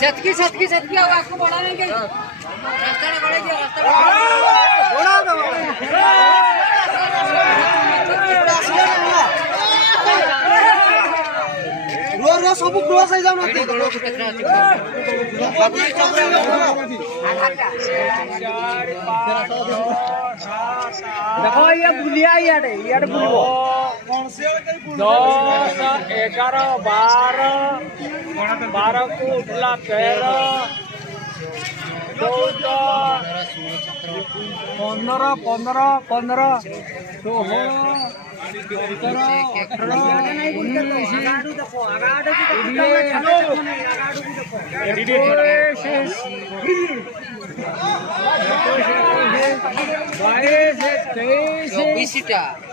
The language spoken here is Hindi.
सतकी सतकी सतकी आपको बढ़ा देंगे रास्ता ना बढ़ेगी रास्ता रोज सब क्रॉस हो जाओ ना देखो ये बुलिया याडे बुलिबो 10 11 12 12 को उठला 13 14 15 15 15 16 17 18